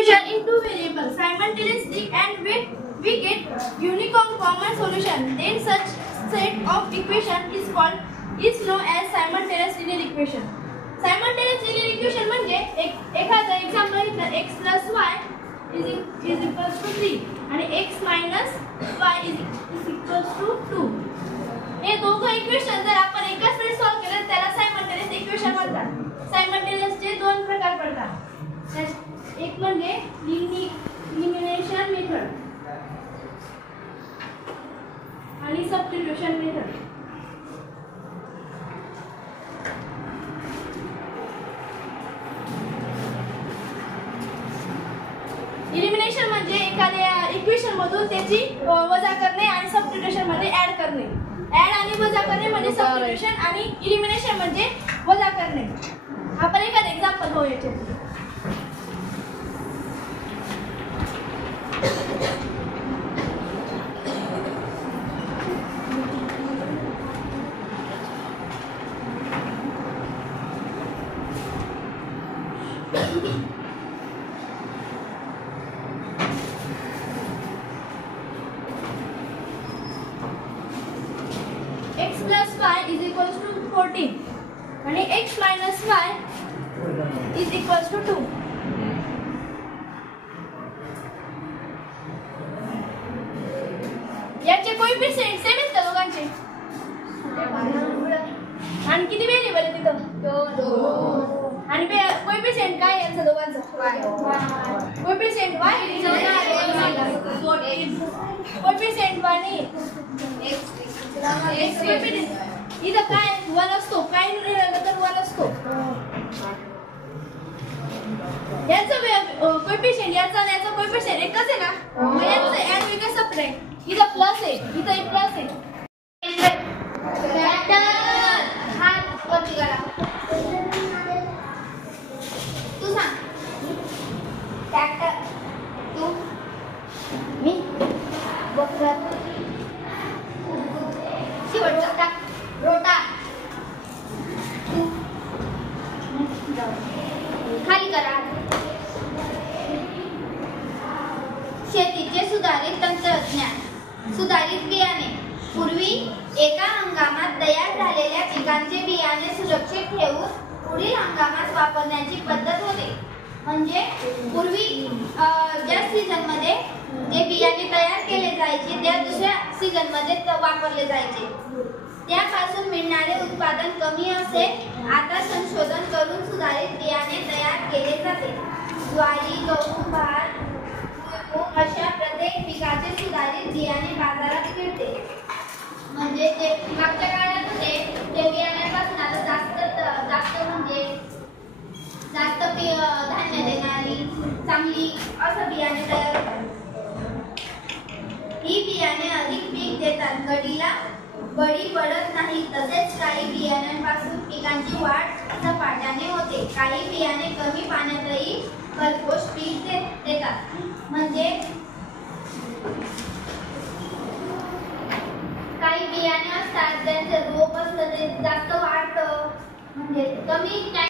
equation in two variables simultaneously and we get uniform common solution, then such set of equation is known as simultaneous linear equation. Simultaneous linear equation म्हणजे एखादा example घेतलं x plus y is equals to 3 आणि x minus y is equals to 2. हे दोघं equation जर आपण एकाच वेळी सॉल्व्ह केले त्याला सायमल्टेनियस इक्वेशन म्हणतात. सायमल्टेनियसचे दोन प्रकार पडतात. एक म्हणजे एलिमिनेशन मेथड आणि सबस्टिट्यूशन मेथड. एलिमिनेशन म्हणजे एखाद्या इक्वेशन मधून त्याची वजा करणे आणि सबस्टिट्यूशन मध्ये ऍड करणे. ऍड आणि वजा करणे म्हणजे सबस्टिट्यूशन आणि एलिमिनेशन म्हणजे वजा करणे. आपण एखादं एक्झाम्पल पाहू याचे. x plus y is equals to 14 आणि x minus y is equals to 2. याचे कोएफिशिएंट सेम आहेत का दोघांचे? आणि किती व्हेरिएबल आहेत तिथं? 2. आणि कोएफिशिएंट काय आहे यांचं दोघांचं? कोएफिशिएंट y कोएफिशिएंट y नाही x इथं काय 1 असतो, काय राहिलं तर 1 असतो. याचं कोएफिशिएंट याचा आणि याचा कोएफिशिएंट एकच आहे ना. मग याचं ऍड वेगळं सबट्रॅक्ट. इथं प्लस आहे, इथं एक प्लस आहे. हात वरती करा. तू सांग. ट्रॅक्टर तू मी बघत शेवटचा रोटा खाली करा. शेतीचे सुधारित तंत्रज्ञान. सुधारित बियाणे. पूर्वी एका हंगामात तयार झालेल्या पिकांचे बियाणे सुरक्षित ठेवून पुढील हंगामात वापरण्याची पद्धत होती. म्हणजे पूर्वी ज्या सीझन मध्ये जे बियाणे तयार केले जायचे त्या दुसऱ्या सीझन मध्ये वापरले जायचे. त्यापासून मिळणारे उत्पादन कमी असे आता संशोधन करून सुधारित बियाणे तयार केले जाते. ज्वारी, गहू, भात, मूग अशा प्रत्येक पिकाचे सुधारित बियाणे बाजारात मिळते. म्हणजे जे मागच्या काळात होते ते बियाण्यांपासून आता जास्त म्हणजे जास्त धान्य देणारी चांगली असं बियाणे तयार होतात. ही बियाणे अधिक पीक देतात, बळी पडत नाही. तसेच काही बियाण्यांपासून पिकांची वाढ झपाट्याने होते. काही बियाणे कमी पाण्यातही भरघोस पीक देतात. म्हणजे काही बियाणे असतात त्यांचे रोप असतं ते जास्त वाढतं म्हणजे कमी